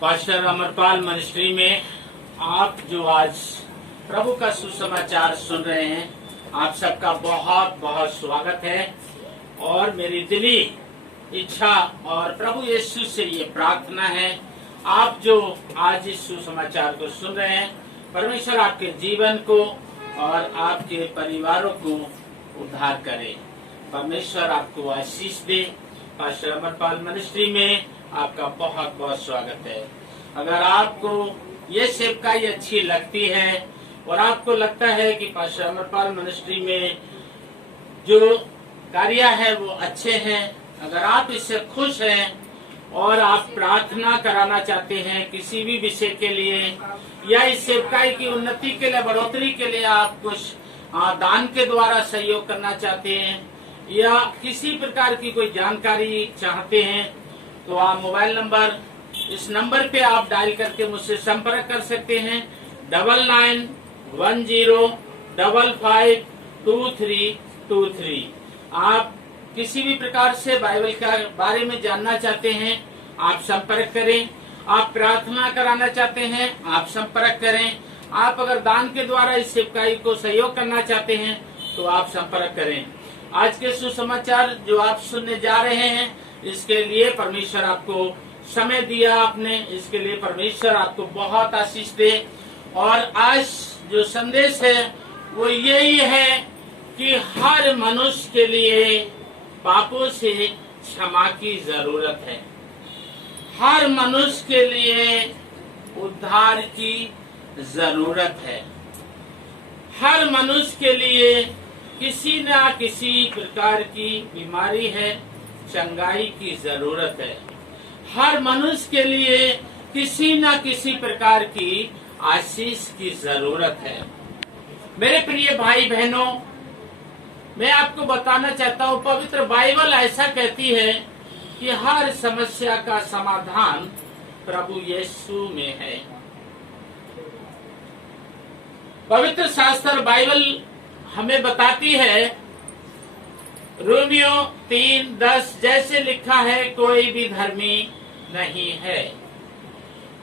Pastor Amarpal ministry में आप जो आज प्रभु का सुसमाचार सुन रहे हैं, आप सबका बहुत बहुत स्वागत है। और मेरी दिली इच्छा और प्रभु यीशु से ये प्रार्थना है, आप जो आज इस सुसमाचार को सुन रहे हैं, परमेश्वर आपके जीवन को और आपके परिवारों को उद्धार करे। परमेश्वर आपको आशीष दे। पास्टर अमरपाल मिनिस्ट्री में आपका बहुत बहुत स्वागत है। अगर आपको ये सेवकाई अच्छी लगती है और आपको लगता है कि पास्टर अमरपाल मिनिस्ट्री में जो कार्य है वो अच्छे हैं, अगर आप इससे खुश हैं और आप प्रार्थना कराना चाहते हैं किसी भी विषय के लिए या इस सेवकाई की उन्नति के लिए, बढ़ोतरी के लिए आप कुछ दान के द्वारा सहयोग करना चाहते हैं या किसी प्रकार की कोई जानकारी चाहते हैं, तो आप मोबाइल नंबर, इस नंबर पे आप डायल करके मुझसे संपर्क कर सकते हैं। 9910552323। आप किसी भी प्रकार से बाइबल के बारे में जानना चाहते हैं, आप संपर्क करें। आप प्रार्थना कराना चाहते हैं, आप संपर्क करें। आप अगर दान के द्वारा इस सेवकाई को सहयोग करना चाहते हैं तो आप संपर्क करें। आज के सुसमाचार जो आप सुनने जा रहे हैं, इसके लिए परमेश्वर आपको समय दिया, आपने इसके लिए परमेश्वर आपको बहुत आशीष दे। और आज जो संदेश है वो यही है कि हर मनुष्य के लिए पापों से क्षमा की जरूरत है। हर मनुष्य के लिए उद्धार की जरूरत है। हर मनुष्य के लिए किसी न किसी प्रकार की बीमारी है, चंगाई की जरूरत है। हर मनुष्य के लिए किसी न किसी प्रकार की आशीष की जरूरत है। मेरे प्रिय भाई बहनों, मैं आपको बताना चाहता हूँ, पवित्र बाइबल ऐसा कहती है कि हर समस्या का समाधान प्रभु यीशु में है। पवित्र शास्त्र बाइबल हमें बताती है, रोमियो 3:10 जैसे लिखा है, कोई भी धर्मी नहीं है।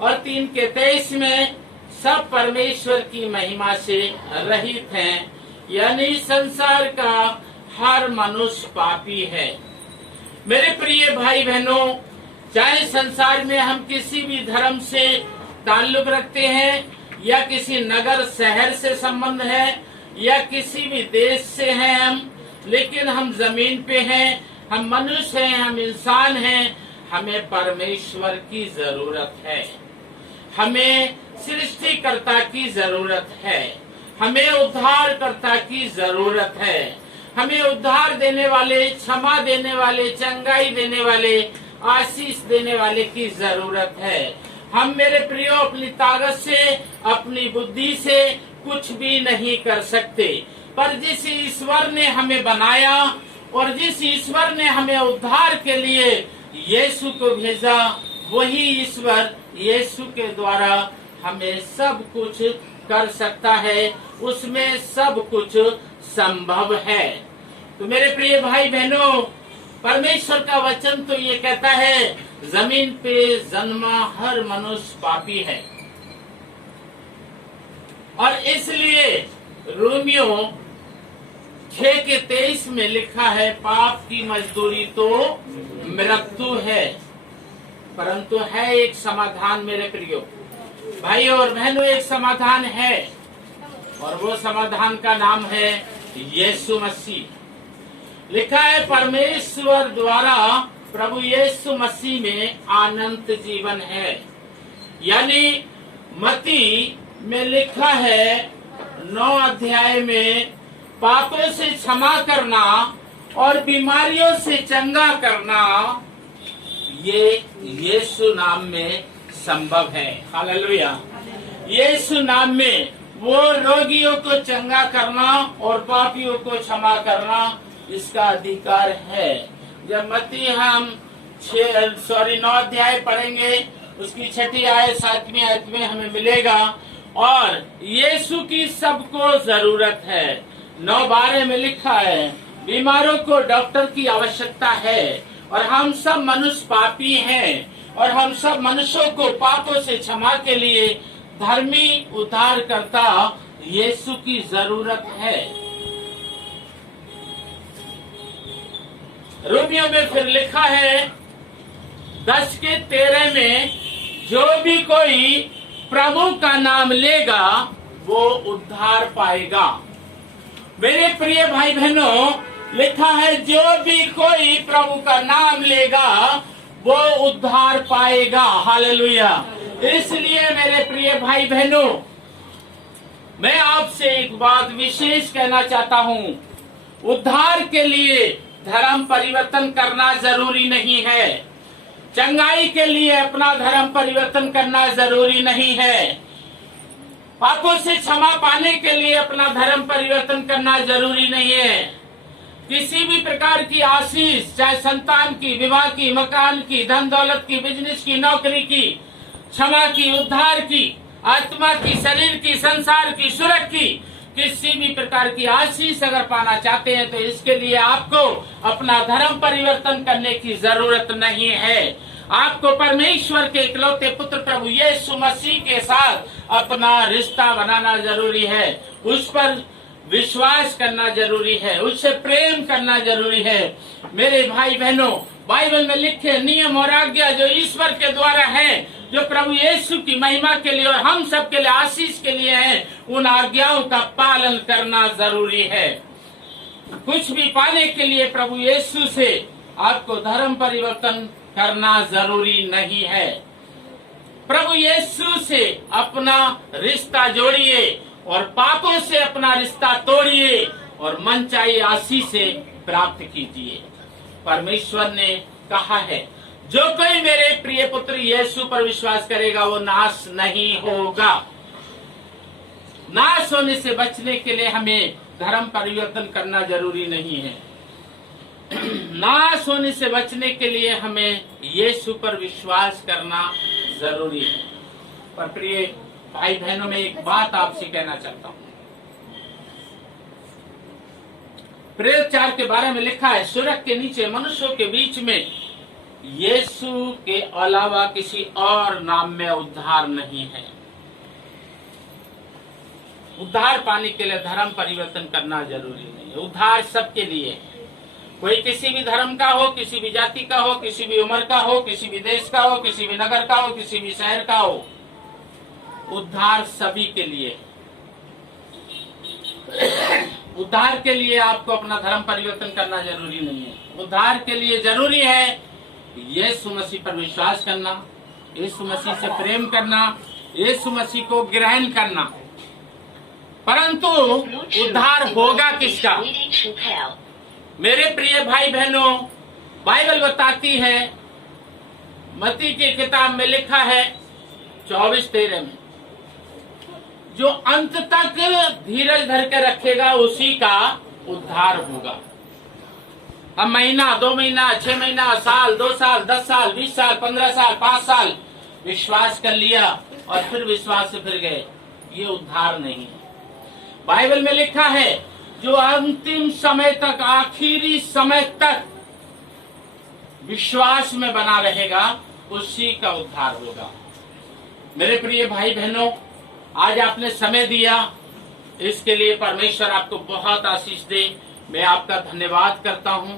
और 3:23 में सब परमेश्वर की महिमा से रहित हैं, यानी संसार का हर मनुष्य पापी है। मेरे प्रिय भाई बहनों, चाहे संसार में हम किसी भी धर्म से ताल्लुक रखते हैं या किसी नगर शहर से संबंध है या किसी भी देश से हैं हम, लेकिन हम जमीन पे हैं, हम मनुष्य हैं, हम इंसान हैं। हमें परमेश्वर की जरूरत है, हमें सृष्टिकर्ता की जरूरत है, हमें उद्धारकर्ता की जरूरत है, हमें उद्धार देने वाले, क्षमा देने वाले, चंगाई देने वाले, आशीष देने वाले की जरूरत है। हम मेरे प्रियो अपनी ताकत से, अपनी बुद्धि से कुछ भी नहीं कर सकते, पर जिस ईश्वर ने हमें बनाया और जिस ईश्वर ने हमें उद्धार के लिए यीशु को भेजा, वही ईश्वर यीशु के द्वारा हमें सब कुछ कर सकता है, उसमें सब कुछ संभव है। तो मेरे प्रिय भाई बहनों, परमेश्वर का वचन तो ये कहता है, जमीन पे जन्मा हर मनुष्य पापी है। और इसलिए रोमियो 6:23 में लिखा है, पाप की मजदूरी तो मृत्यु है, परंतु है एक समाधान। मेरे प्रियो भाई और बहनों, एक समाधान है और वो समाधान का नाम है यीशु मसीह। लिखा है, परमेश्वर द्वारा प्रभु यीशु मसीह में अनंत जीवन है। यानी मत्ती में लिखा है 9 अध्याय में, पापों से क्षमा करना और बीमारियों से चंगा करना ये यीशु नाम में संभव है। हालेलुया। यीशु नाम में वो रोगियों को चंगा करना और पापियों को क्षमा करना, इसका अधिकार है। जब मत्ती हम 9 अध्याय पढ़ेंगे, उसकी 6ठी आयत 7वीं आयत में हमें मिलेगा, और यीशु की सबको जरूरत है। 9:12 में लिखा है, बीमारों को डॉक्टर की आवश्यकता है और हम सब मनुष्य पापी हैं, और हम सब मनुष्यों को पापों से क्षमा के लिए धर्मी उद्धारकर्ता यीशु की जरूरत है। रोमियो में फिर लिखा है 10:13 में, जो भी कोई प्रभु का नाम लेगा वो उद्धार पाएगा। मेरे प्रिय भाई बहनों, लिखा है जो भी कोई प्रभु का नाम लेगा वो उद्धार पाएगा। हालेलुया। इसलिए मेरे प्रिय भाई बहनों, मैं आपसे एक बात विशेष कहना चाहता हूँ। उद्धार के लिए धर्म परिवर्तन करना जरूरी नहीं है। चंगाई के लिए अपना धर्म परिवर्तन करना जरूरी नहीं है। पापों से क्षमा पाने के लिए अपना धर्म परिवर्तन करना जरूरी नहीं है। किसी भी प्रकार की आशीष, चाहे संतान की, विवाह की, मकान की, धन दौलत की, बिजनेस की, नौकरी की, क्षमा की, उद्धार की, आत्मा की, शरीर की, संसार की, सुरक्षा की, किसी भी प्रकार की आशीष अगर पाना चाहते हैं तो इसके लिए आपको अपना धर्म परिवर्तन करने की जरूरत नहीं है। आपको परमेश्वर के इकलौते पुत्र प्रभु यीशु मसीह के साथ अपना रिश्ता बनाना जरूरी है। उस पर विश्वास करना जरूरी है, उससे प्रेम करना जरूरी है। मेरे भाई बहनों, बाइबल में लिखे नियम और आज्ञा जो ईश्वर के द्वारा है, जो प्रभु यीशु की महिमा के लिए और हम सब के लिए आशीष के लिए है, उन आज्ञाओं का पालन करना जरूरी है। कुछ भी पाने के लिए प्रभु यीशु से आपको धर्म परिवर्तन करना जरूरी नहीं है। प्रभु यीशु से अपना रिश्ता जोड़िए और पापों से अपना रिश्ता तोड़िए और मनचाही आशीष से प्राप्त कीजिए। परमेश्वर ने कहा है, जो कोई मेरे प्रिय पुत्र यीशु पर विश्वास करेगा वो नाश नहीं होगा। नाश होने से बचने के लिए हमें धर्म परिवर्तन करना जरूरी नहीं है। नाश होने से बचने के लिए हमें यीशु पर विश्वास करना जरूरी है। पर प्रिय भाई बहनों, में एक बात आपसे कहना चाहता हूँ। प्रेरित 4 के बारे में लिखा है, स्वर्ग के नीचे मनुष्यों के बीच में यीशु के अलावा किसी और नाम में उद्धार नहीं है। उद्धार पाने के लिए धर्म परिवर्तन करना जरूरी नहीं है। उद्धार सबके लिए है। कोई किसी भी धर्म का हो, किसी भी जाति का हो, किसी भी उम्र का हो, किसी भी देश का हो, किसी भी नगर का हो, किसी भी शहर का हो, उद्धार सभी के लिए। उद्धार के लिए आपको अपना धर्म परिवर्तन करना जरूरी नहीं है। उद्धार के लिए जरूरी है यीशु मसीह पर विश्वास करना, यीशु मसीह से प्रेम करना, यीशु मसीह को ग्रहण करना। परंतु उद्धार होगा किसका? मेरे प्रिय भाई बहनों, बाइबल बताती है, मत्ती की किताब में लिखा है 24:13 में, जो अंत तक धीरज धर के रखेगा उसी का उद्धार होगा। हम महीना, 2 महीना, 6 महीना, साल, 2 साल, 10 साल, 20 साल, 15 साल, 5 साल विश्वास कर लिया और फिर विश्वास से फिर गए, ये उद्धार नहीं है। बाइबल में लिखा है, जो अंतिम समय तक, आखिरी समय तक विश्वास में बना रहेगा उसी का उद्धार होगा। मेरे प्रिय भाई बहनों, आज आपने समय दिया, इसके लिए परमेश्वर आपको बहुत आशीष दे। मैं आपका धन्यवाद करता हूं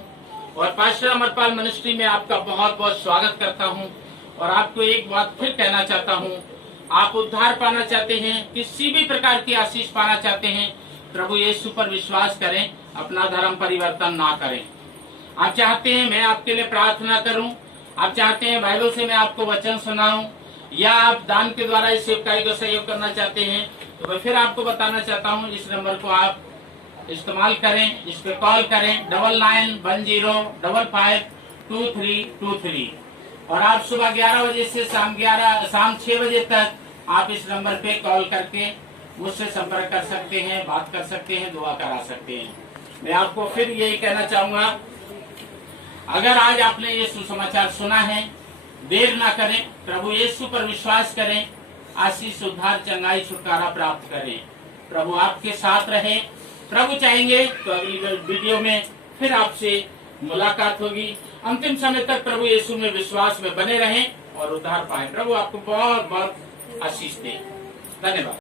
और पास्टर अमरपाल मिनिस्ट्री में आपका बहुत बहुत स्वागत करता हूं। और आपको एक बात फिर कहना चाहता हूं, आप उद्धार पाना चाहते हैं, किसी भी प्रकार की आशीष पाना चाहते हैं, प्रभु यीशु पर विश्वास करें, अपना धर्म परिवर्तन ना करें। आप चाहते हैं मैं आपके लिए प्रार्थना करूं, आप चाहते हैं बाइबल से मैं आपको वचन सुनाऊं, या आप दान के द्वारा इस सेवकाई को सहयोग करना चाहते हैं, तो मैं फिर आपको बताना चाहता हूं, इस नंबर को आप इस्तेमाल करें, इस पे कॉल करें 9910552323 और आप सुबह 11 बजे से शाम 6 बजे तक आप इस नंबर पे कॉल करके मुझसे संपर्क कर सकते हैं, बात कर सकते हैं, दुआ करा सकते हैं। मैं आपको फिर यही कहना चाहूंगा, अगर आज आपने ये सुसमाचार सुना है, देर ना करें, प्रभु यीशु पर विश्वास करें, आशीष, उद्धार, चंगाई, छुटकारा प्राप्त करें। प्रभु आपके साथ रहे। प्रभु चाहेंगे तो अगली वीडियो में फिर आपसे मुलाकात होगी। अंतिम समय तक प्रभु यीशु में विश्वास में बने रहें और उद्धार पाए। प्रभु आपको बहुत बहुत आशीष दे। धन्यवाद।